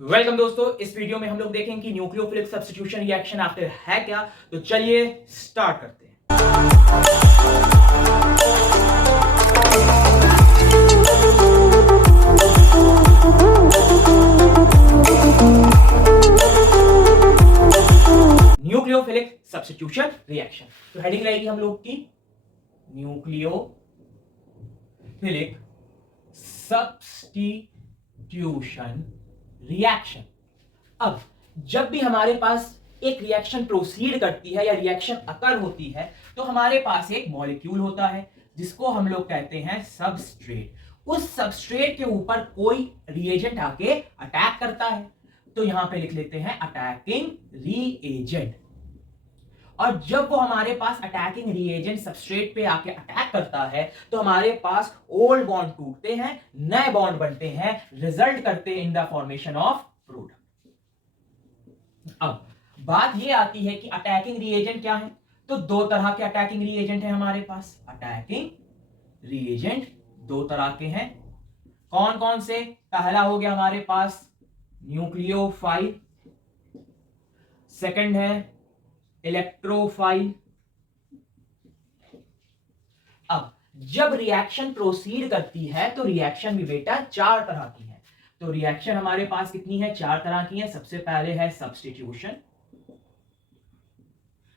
Welcome दोस्तों, इस video में हम लोग देखेंगे कि न्यूक्लियोफिलिक सब्स्टिट्यूशन रिएक्शन आखिर है क्या। तो चलिए स्टार्ट करते हैं। न्यूक्लियोफिलिक सब्स्टिट्यूशन रिएक्शन, तो हेडिंग रहेगी हम लोग की न्यूक्लियोफिलिक सब्स्टिट्यूशन रिएक्शन। अब जब भी हमारे पास एक रिएक्शन प्रोसीड करती है या रिएक्शन अकर होती है तो हमारे पास एक मॉलिक्यूल होता है जिसको हम लोग कहते हैं सबस्ट्रेट। उस सबस्ट्रेट के ऊपर कोई रिएजेंट आके अटैक करता है, तो यहां पे लिख लेते हैं अटैकिंग रिएजेंट। और जब वो हमारे पास अटैकिंग रिएजेंट सबस्ट्रेट पे आके अटैक करता है तो हमारे पास ओल्ड बॉन्ड टूटते हैं, नए बॉन्ड बनते हैं, रिजल्ट करते हैं इन द फॉर्मेशन ऑफ प्रोडक्ट। अब बात ये आती है कि अटैकिंग रिएजेंट क्या है। तो दो तरह के अटैकिंग रिएजेंट है हमारे पास। अटैकिंग रिएजेंट दो तरह के हैं। कौन कौन से? पहला हो गया हमारे पास न्यूक्लियोफाइल, सेकंड है इलेक्ट्रोफाइल। अब जब रिएक्शन प्रोसीड करती है तो रिएक्शन भी बेटा चार तरह की है। तो रिएक्शन हमारे पास कितनी है? चार तरह की है। सबसे पहले है सब्स्टिट्यूशन,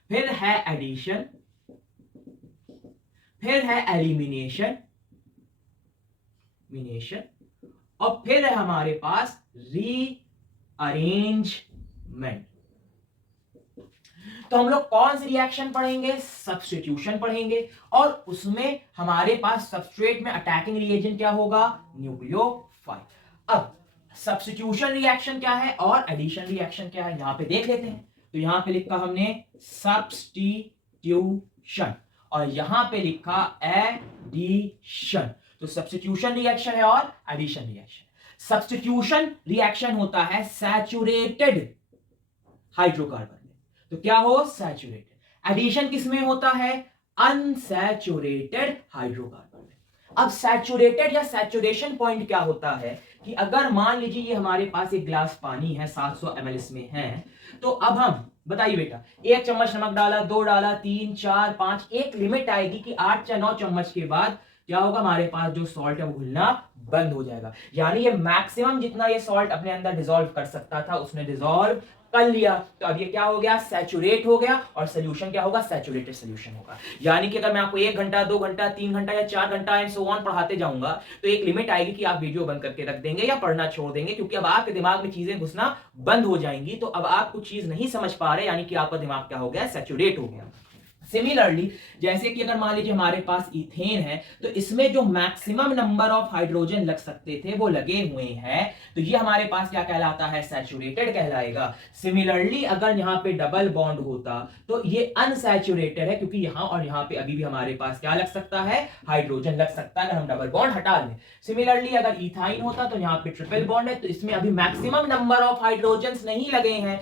फिर है एडिशन, फिर है एलिमिनेशन और फिर है हमारे पास रीअरेंजमेंट। तो हम लोग कौन सी रिएक्शन पढ़ेंगे? सब्स्टिट्यूशन पढ़ेंगे, और उसमें हमारे पास सबस्ट्रेट में अटैकिंग रिएजेंट क्या होगा? न्यूक्लियोफाइल। अब सब्स्टिट्यूशन रिएक्शन क्या है और एडिशन रिएक्शन क्या है, यहां पे देख लेते हैं। तो यहां पे लिखा हमने सब्स्टिट्यूशन और यहां पे लिखा एडिशन। तो सब्स्टिट्यूशन रिएक्शन है और एडिशन रिएक्शन। सब्स्टिट्यूशन रिएक्शन होता है सैचुरेटेड हाइड्रोकार्बन में, तो क्या हो? सैचुरेटेड। एडिशन किसमें होता है? अनसैचुरेटेड हाइड्रोकार्बन में। अब सैचुरेटेड या सैचुरेशन पॉइंट क्या होता है कि अगर मान लीजिए ये हमारे पास एक गिलास पानी है, 700 ml इसमें है, तो अब हम बताइए बेटा, एक चम्मच नमक डाला, दो डाला, 3, 4, 5, एक लिमिट आएगी कि 8 या 9 चम्मच के बाद क्या होगा? हमारे पास जो सॉल्ट है वो घुलना बंद हो जाएगा। यानी ये मैक्सिमम जितना ये सॉल्ट अपने अंदर डिसॉल्व कर सकता था उसने डिसॉल्व कर लिया। तो अब ये क्या हो गया? सैचुरेट हो गया। और सोल्यूशन क्या होगा? सैचुरेटेड सोल्यूशन होगा। यानी कि अगर मैं आपको 1 घंटा, 2 घंटा, 3 घंटा या 4 घंटा एंड सो ऑन पढ़ाते जाऊंगा तो एक लिमिट आएगी कि आप वीडियो बंद करके रख देंगे या पढ़ना छोड़ देंगे, क्योंकि अब आपके दिमाग में चीजें घुसना बंद हो जाएंगी। तो अब आप कुछ चीज नहीं समझ पा रहे, यानी कि आपका दिमाग क्या हो गया? सैचुरेट हो गया। सिमिलरली जैसे कि अगर मान लीजिए हमारे पास इथेन है, तो इसमें जो मैक्सिमम नंबर ऑफ हाइड्रोजन लग सकते थे वो लगे हुए हैं, तो ये हमारे पास क्या कहलाता है? सैचुरेटेड कहलाएगा। सिमिलरली अगर यहां पे डबल बॉन्ड होता तो ये अनसैचुरेटेड है, क्योंकि यहां और यहां पे अभी भी हमारे पास क्या लग सकता है? हाइड्रोजन लग सकता है अगर हम डबल बॉन्ड हटा लें। सिमिलरली अगर इथाइन होता तो यहां पे ट्रिपल बॉन्ड है, तो इसमें अभी मैक्सिमम नंबर ऑफ हाइड्रोजन नहीं लगे हैं।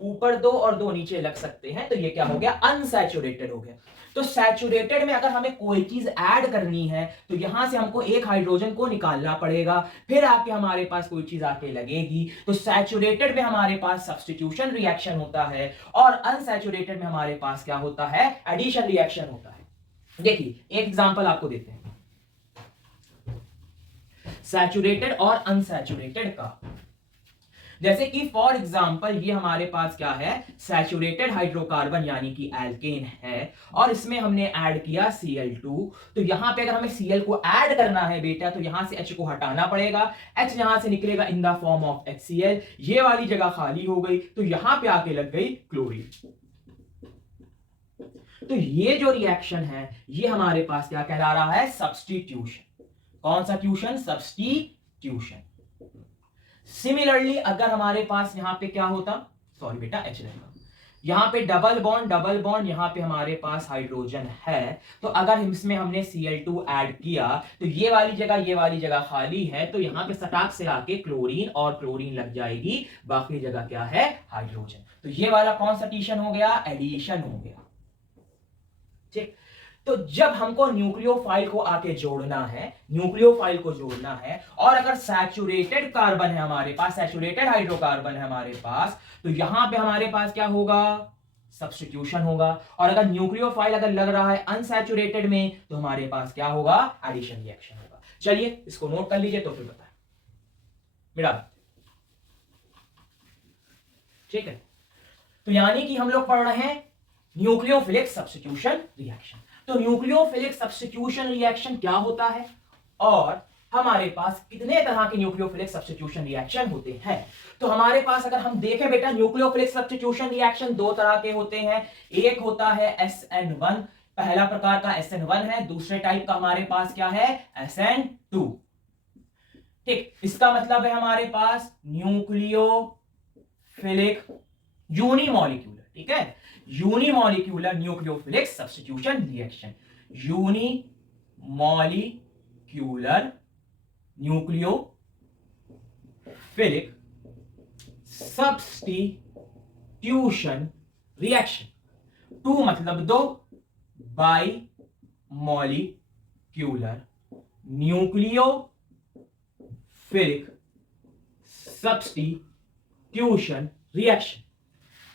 ऊपर दो और दो नीचे लग सकते हैं, तो ये क्या हो गया? अनसैचुरेटेड हो गया। तो सैचुरेटेड में अगर हमें कोई चीज ऐड करनी है तो यहां से हमको एक हाइड्रोजन को निकालना पड़ेगा, फिर आके हमारे पास कोई चीज आके लगेगी। तो सैचुरेटेड में हमारे पास सब्स्टिट्यूशन रिएक्शन होता है और अनसैचुरेटेड में हमारे पास क्या होता है? एडिशन रिएक्शन होता है। देखिए एक एग्जांपल आपको देते हैं सैचुरेटेड और अनसैचुरेटेड का। जैसे कि फॉर एग्जांपल ये हमारे पास क्या है? सैचुरेटेड हाइड्रोकार्बन यानी कि एल्केन है, और इसमें हमने ऐड किया Cl2। तो यहां पे अगर हमें Cl को ऐड करना है बेटा तो यहां से H को हटाना पड़ेगा। H यहां से निकलेगा in the form of HCl, ये वाली जगह खाली हो गई तो यहां पे आके लग गई क्लोरीन। तो ये जो रिएक्शन है ये हमारे पास क्या कहला रहा है? सब्स्टिट्यूशन। कौन सा ट्यूशन? सब्स्टिट्यूशन। सिमिलरली अगर हमारे पास यहां पे क्या होता? सॉरी बेटा, H रहेगा। यहां पे डबल बॉन्ड, यहां पे हमारे पास हाइड्रोजन है, तो अगर इसमें हमने Cl2 ऐड किया तो ये वाली जगह खाली है, तो यहां पे सटाक से आके क्लोरीन और क्लोरीन लग जाएगी, बाकी जगह क्या है? हाइड्रोजन। तो ये वाला कौन सा एडिशन हो गया? एडिशन हो गया। ठीक। तो जब हमको न्यूक्लियोफाइल को आके जोड़ना है, न्यूक्लियोफाइल को जोड़ना है, और अगर सैचुरेटेड कार्बन है हमारे पास, सैचुरेटेड हाइड्रोकार्बन है हमारे पास, तो यहां पे हमारे पास क्या होगा, सब्स्टिट्यूशन होगा। और अगर न्यूक्लियोफाइल अगर लग रहा है अनसैचुरेटेड में, तो हमारे पास क्या होगा, एडिशन रिएक्शन होगा। चलिए इसको नोट कर लीजिए तो फिर बताएं मेरा, ठीक है। तो यानी कि हम लोग पढ़ रहे हैं न्यूक्लियोफिलिक सब्स्टिट्यूशन रिएक्शन। तो न्यूक्लियोफिलिक सब्स्टिट्यूशन रिएक्शन क्या होता है और हमारे पास कितने तरह के न्यूक्लियोफिलिक सब्स्टिट्यूशन रिएक्शन होते हैं। तो हमारे पास अगर हम देखें बेटा, न्यूक्लियोफिलिक सब्स्टिट्यूशन रिएक्शन दो तरह के होते हैं। एक होता है SN1, पहला प्रकार का SN1 है, दूसरे टाइप का हमारे पास क्या है, SN2। ठीक, इसका मतलब है हमारे पास न्यूक्लियोफिलिक यूनिमॉलिक्यूलर, ठीक है, unimolecular nucleophilic substitution reaction, unimolecular nucleophilic substitution reaction. Two मतलब दो, bimolecular nucleophilic substitution reaction.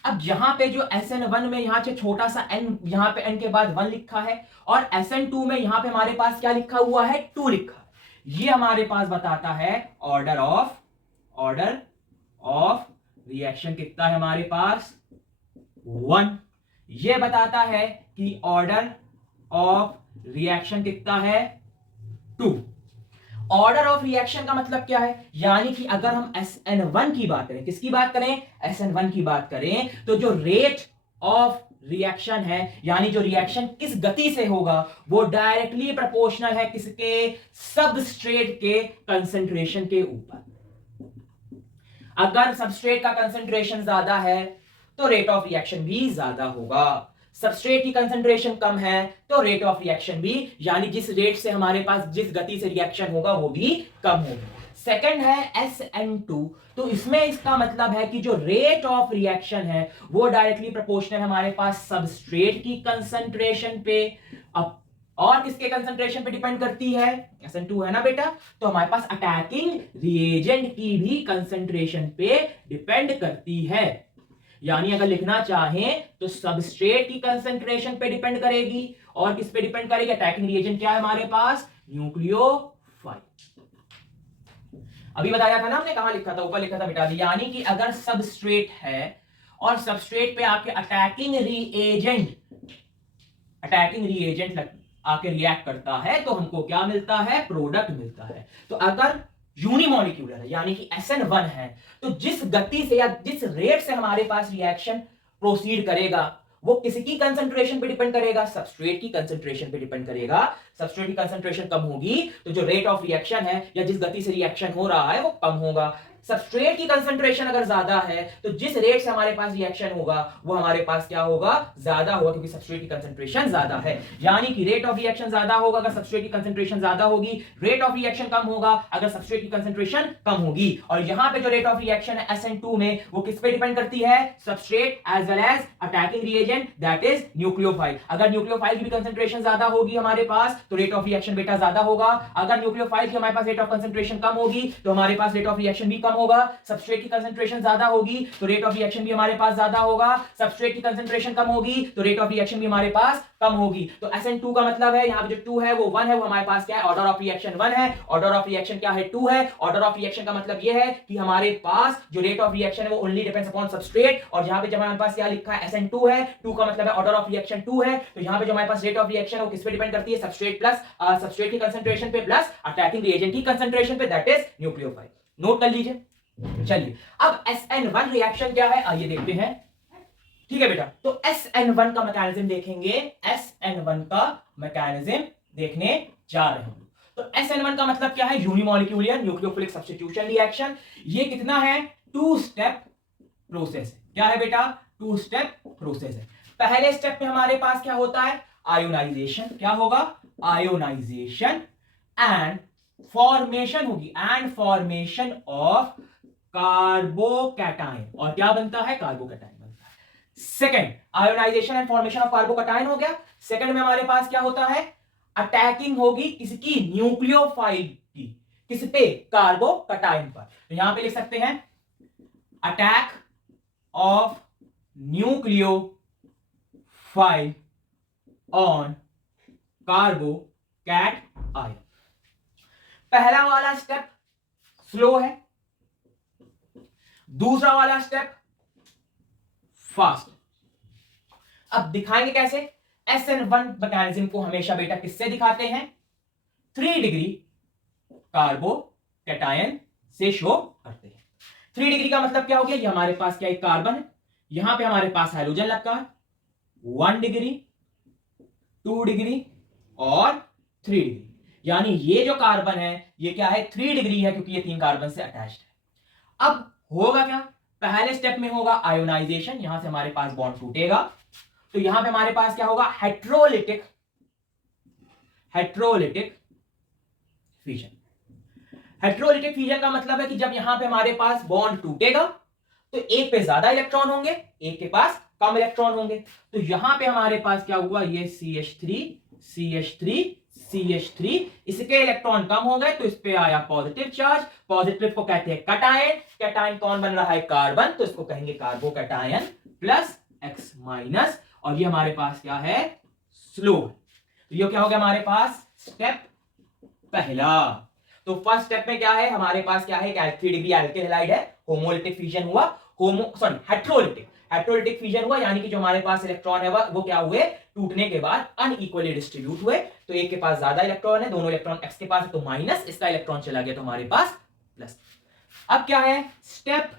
अब यहां पे जो SN1 में यहां से छोटा सा n, यहां पे n के बाद 1 लिखा है, और SN2 में यहां पे हमारे पास क्या लिखा हुआ है, 2 लिखा है। ये हमारे पास बताता है ऑर्डर ऑफ रिएक्शन कितना है हमारे पास, 1। ये बताता है कि ऑर्डर ऑफ रिएक्शन कितना है, 2। ऑर्डर ऑफ रिएक्शन का मतलब क्या है, यानी कि अगर हम SN1 की बात करें, किसकी बात करें, SN1 की बात करें, तो जो रेट ऑफ रिएक्शन है, यानी जो रिएक्शन किस गति से होगा, वो डायरेक्टली प्रोपोर्शनल है किसके, सबस्ट्रेट के कंसंट्रेशन के ऊपर। अगर सबस्ट्रेट का कंसंट्रेशन ज्यादा है तो रेट ऑफ रिएक्शन भी ज्यादा होगा, सबस्ट्रेट की कंसंट्रेशन कम है तो रेट ऑफ रिएक्शन भी, यानी जिस रेट से हमारे पास जिस गति से रिएक्शन होगा वो भी कम होगा। सेकंड है SN2, तो इसमें इसका मतलब है कि जो रेट ऑफ रिएक्शन है वो डायरेक्टली प्रोपोर्शनल हमारे पास सबस्ट्रेट की कंसंट्रेशन पे, अब और किसके कंसंट्रेशन पे डिपेंड करती है, SN2 है ना बेटा, तो हमारे पास अटैकिंग रिएजेंट की भी कंसंट्रेशन पे डिपेंड करती है। यानी अगर लिखना चाहें तो सबस्ट्रेट की कंसंट्रेशन पे डिपेंड करेगी, और किस पे डिपेंड करेगी, अटैकिंग रिएजेंट क्या है हमारे पास, न्यूक्लियोफाइल। अभी बताया था ना हमने, कहां लिखा था, ऊपर लिखा था बेटा, यानी कि अगर सबस्ट्रेट है और सबस्ट्रेट पे आके अटैकिंग रिएजेंट आके रिएक्ट करता है, तो हमको क्या मिलता है, प्रोडक्ट मिलता है। तो अगर यूनिमॉलिक्यूलर है यानी कि SN1 है, तो जिस गति से या जिस रेट से हमारे पास रिएक्शन प्रोसीड करेगा वो किसकी कंसंट्रेशन पे डिपेंड करेगा, सबस्ट्रेट की कंसंट्रेशन पे डिपेंड करेगा। सबस्ट्रेट की कंसंट्रेशन कम होगी तो जो रेट ऑफ रिएक्शन है या जिस गति से रिएक्शन हो रहा है वो कम होगा। सबस्ट्रेट की कंसंट्रेशन अगर ज्यादा है तो जिस रेट से हमारे पास रिएक्शन होगा वो हमारे पास क्या होगा, ज्यादा होगा, क्योंकि सबस्ट्रेट की कंसंट्रेशन ज्यादा है। यानी कि रेट ऑफ रिएक्शन ज्यादा होगा अगर सबस्ट्रेट की कंसंट्रेशन ज्यादा होगी, रेट ऑफ रिएक्शन कम होगा अगर सबस्ट्रेट की कंसंट्रेशन कम होगी। और यहां पे जो रेट ऑफ रिएक्शन है SN2 में वो किस पे डिपेंड करती है, substrate as well as attacking reagent that is nucleophile. अगर न्यूक्लियोफाइल की भी कंसंट्रेशन ज्यादा होगी हमारे पास तो रेट ऑफ रिएक्शन बेटा ज्यादा होगा। अगर न्यूक्लियोफाइल की हमारे पास रेट ऑफ कंसंट्रेशन कम होगी तो हमारे पास रेट ऑफ रिएक्शन भी कम होगा। सबस्ट्रेट की कंसंट्रेशन ज्यादा होगी तो रेट ऑफ रिएक्शन भी हमारे पास ज्यादा होगा। सबस्ट्रेट की कंसंट्रेशन कम होगी तो रेट ऑफ रिएक्शन भी हमारे पास कम होगी। तो SN2 का मतलब है यहां पे जो 2 है वो 1 है, वो हमारे पास क्या है, ऑर्डर ऑफ रिएक्शन 1 है, ऑर्डर ऑफ रिएक्शन क्या है, 2 है। ऑर्डर ऑफ रिएक्शन का मतलब ये है कि हमारे पास जो रेट ऑफ रिएक्शन है वो ओनली डिपेंड्स अपॉन सबस्ट्रेट। और यहां पे जब हमारे पास क्या लिखा है SN2 है, 2 का मतलब है ऑर्डर ऑफ रिएक्शन 2 है, तो यहां पे जो हमारे पास रेट ऑफ रिएक्शन है वो किस पे डिपेंड करती है, सबस्ट्रेट प्लस सबस्ट्रेट की कंसंट्रेशन पे प्लस अटैकिंग रिएजेंट की कंसंट्रेशन पे दैट इज न्यूक्लियोफाइल। नोट कर लीजिए। चलिए अब SN1 रिएक्शन क्या है आइए देखते हैं। ठीक है बेटा, तो SN1 का मैकेनिज्म देखेंगे, SN1 का मैकेनिज्म देखने जा रहे हैं। तो SN1 का मतलब क्या है, यूनिमॉलिक्यूलर न्यूक्लियोफिलिक सब्स्टिट्यूशन रिएक्शन। ये कितना है, 2 स्टेप प्रोसेस है। क्या है बेटा, 2 स्टेप प्रोसेस है। पहले स्टेप में हमारे पास क्या होता है, आयोनाइजेशन। क्या होगा, आयोनाइजेशन एंड फॉर्मेशन होगी, एंड फॉर्मेशन ऑफ कार्बोकैटायन। और क्या बनता है, कार्बोकैटायन बनता है। Second, ionization and formation of carbocation हो गया। सेकंड में हमारे पास क्या होता है, अटैकिंग होगी किसकी, न्यूक्लियोफाइल की, किस पे, कार्बोकटायन पर। तो यहां पे लिख सकते हैं attack of nucleophile on carbocation. पहला वाला स्टेप स्लो है, दूसरा वाला स्टेप फास्ट। अब दिखाएंगे कैसे, SN1 मैकेनिज्म को हमेशा बेटा किससे दिखाते हैं, 3 डिग्री कार्बोकैटायन से शो करते हैं। 3 डिग्री का मतलब क्या हो गया, ये हमारे पास क्या एक कार्बन है, यहां पे हमारे पास हाइड्रोजन लगता है, 1 डिग्री, 2 डिग्री और 3 डिग्री। यानी ये जो कार्बन है ये क्या है, 3 डिग्री है, क्योंकि ये 3 कार्बन से अटैच्ड है। अब होगा क्या, पहले स्टेप में होगा आयोनाइजेशन, यहां से हमारे पास बॉन्ड टूटेगा, तो यहां पे हमारे पास क्या होगा, हेट्रोलिटिक फिजन। हेट्रोलिटिक फिजन का मतलब है कि जब यहां पे हमारे पास बॉन्ड टूटेगा तो एक पे ज्यादा इलेक्ट्रॉन होंगे, एक के पास कम इलेक्ट्रॉन होंगे। तो यहां पे हमारे पास क्या हुआ, ये CH3 इसके इलेक्ट्रॉन कम हो गए, तो इस पे आया पॉजिटिव चार्ज। पॉजिटिव को कहते हैं कैटायन, कैटायन कौन बन रहा है, कार्बन, तो इसको कहेंगे कार्बोकैटायन प्लस X माइनस। और ये हमारे पास क्या है, स्लो। तो ये क्या हो गया हमारे पास, स्टेप पहला। तो फर्स्ट स्टेप में क्या है हमारे पास, क्या है, 3 डिग्री एल्किल हैलाइड है, होमोलिटिक फिजन हुआ, हेट्रोलिटिक फिजन हुआ, यानी कि जो हमारे पास इलेक्ट्रॉन है वो क्या हुए, टूटने के बाद अनइक्वली डिस्ट्रीब्यूट हुए। तो एक के पास ज्यादा इलेक्ट्रॉन है, दोनों इलेक्ट्रॉन एक्स के पास है, तो माइनस, इसका इलेक्ट्रॉन चला गया तो हमारे पास प्लस। अब क्या है, स्टेप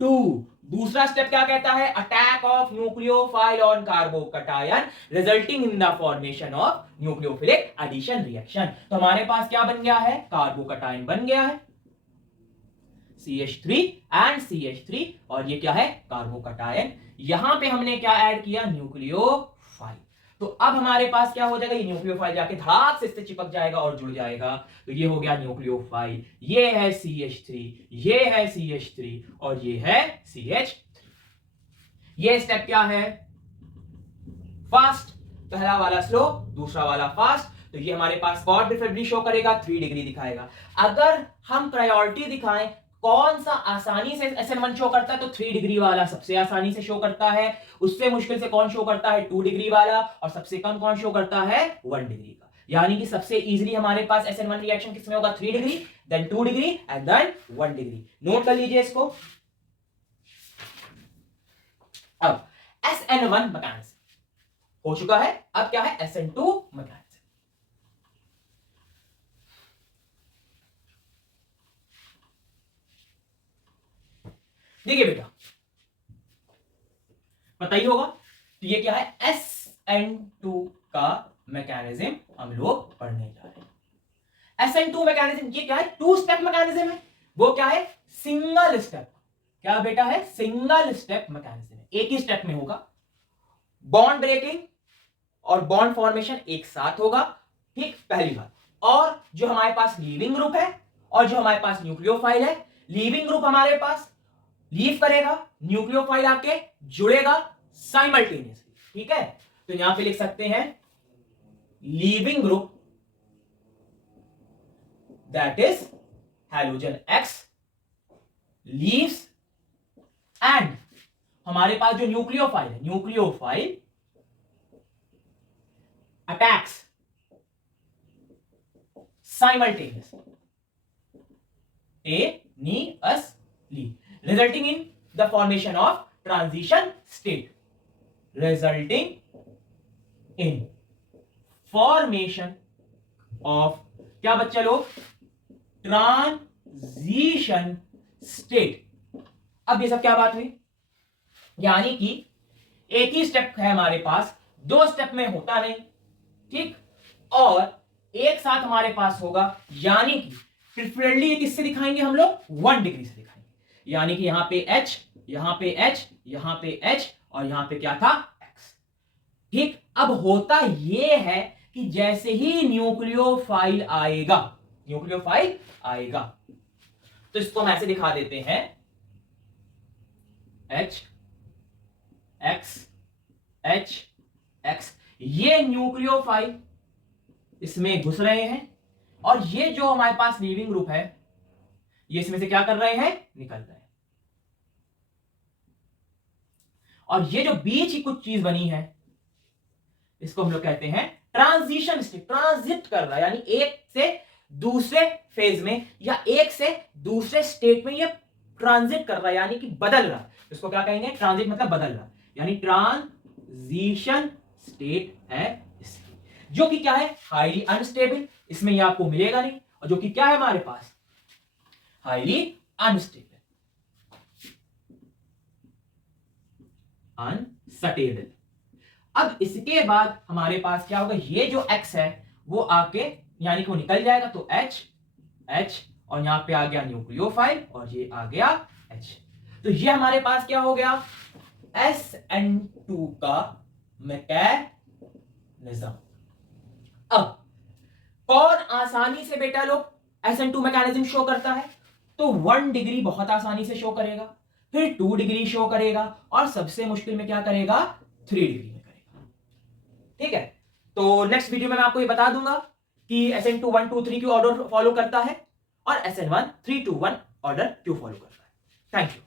2, दूसरा स्टेप क्या कहता है, attack of nucleophile on carbocation resulting in the formation of nucleophilic addition reaction. तो हमारे पास क्या बन गया है, कार्बोकैटायन बन गया है, CH3 एंड CH3, और ये क्या है, कार्बोकैटायन। यहां पे हमने क्या ऐड किया, न्यूक्लियोफाइल। तो अब हमारे पास क्या हो जाएगा, ये न्यूक्लियोफाइल जाके धाक से इससे चिपक जाएगा और जुड़ जाएगा, तो ये हो गया न्यूक्लियोफाइल। ये है CH3, ये है CH3 और ये है CH3। ये स्टेप क्या है, फास्ट, पहला वाला स्लो, दूसरा वाला फास्ट। तो ये हमारे पास कॉर्ड प्रिफरेबली शो करेगा, 3 डिग्री दिखाएगा। अगर हम प्रायोरिटी दिखाएं, कौन सा आसानी से SN1 शो करता है, तो 3 डिग्री वाला सबसे आसानी से शो करता है। उससे मुश्किल से कौन शो करता है, 2 डिग्री वाला, और सबसे कम कौन शो करता है, 1 डिग्री का। यानी कि सबसे इजीली हमारे पास SN1 रिएक्शन किसमें होगा, 3 degree, then 2 degree and then 1 degree. Note कर लीजिए इसको। अब SN1 मैकेनिज्म हो चुका है, अब क्या है, SN2 मैकेनिज्म। देखिए बेटा, पता ही होगा, तो ये क्या है, SN2 का मैकेनिज्म हम लोग पढ़ने जा रहे हैं। SN2 मैकेनिज्म ये क्या है, 2 स्टेप मैकेनिज्म है। वो क्या है, सिंगल स्टेप। क्या बेटा है, सिंगल स्टेप मैकेनिज्म है, एक ही स्टेप में होगा। बॉन्ड ब्रेकिंग और बॉन्ड फॉर्मेशन एक साथ होगा, ठीक, पहली बात। और जो हमारे पास लीविंग ग्रुप है और जो हमारे पास न्यूक्लियोफाइल है, लीविंग ग्रुप हमारे पास लीव करेगा, न्यूक्लियोफाइल आके जुड़ेगा साइमल्टेनियसली, ठीक है। तो यहां पे लिख सकते हैं leaving group that is halogen X leaves, and हमारे पास जो न्यूक्लियोफाइल है, nucleophile attacks simultaneously resulting in the formation of transition state, resulting in formation of क्या बच्चे लोग, ट्रांजिशन स्टेट। अब ये सब क्या बात हुई, यानी कि एक ही स्टेप है हमारे पास, 2 स्टेप में होता नहीं, ठीक, और एक साथ हमारे पास होगा, यानी कि प्रिफरेबली किससे दिखाएंगे हम लोग, 1 डिग्री से दिखाएंगे। यानी कि यहां पे H, यहां पे H, यहां पे H और यहां पे क्या था, X, ठीक। अब होता यह है कि जैसे ही न्यूक्लियोफाइल आएगा, तो इसको हम ऐसे दिखा देते हैं, H एक्स एच एक्स, ये न्यूक्लियोफाइल इसमें घुस रहे हैं और ये जो हमारे पास लीविंग ग्रुप है ये इसमें से क्या कर रहे हैं, निकल रहे हैं। और ये जो बीच की कुछ चीज बनी है इसको हम लोग कहते हैं ट्रांजिशन स्टेट, ट्रांजिट कर रहा है, यानी एक से दूसरे फेज में या एक से दूसरे स्टेट में ये ट्रांजिट कर रहा है, यानी कि बदल रहा है। इसको क्या कहेंगे, ट्रांजिट मतलब बदल रहा, यानी ट्रांजिशन स्टेट है इसकी, जो कि क्या है, हाईली अनस्टेबल, इसमें ये आपको मिलेगा नहीं, और जो कि क्या है हमारे पास, हाईली अनस्टेबल, अनस्टेबल। अब इसके बाद हमारे पास क्या होगा, ये जो x है वो आके यानी कि वो निकल जाएगा, तो H और यहां पे आ गया न्यूक्लियोफाइल और ये आ गया H। तो ये हमारे पास क्या हो गया, SN2 का मैकेनिज्म। अब कौन आसानी से बेटा लोग SN2 मैकेनिज्म शो करता है, तो 1 डिग्री बहुत आसानी से शो करेगा, फिर 2 डिग्री शो करेगा और सबसे मुश्किल में क्या करेगा, 3 डिग्री में करेगा। ठीक है, तो नेक्स्ट वीडियो में मैं आपको ये बता दूंगा कि SN2 1 2 3 क्यों ऑर्डर फॉलो करता है और SN1 3 2 1 ऑर्डर क्यों फॉलो करता है। Thank you.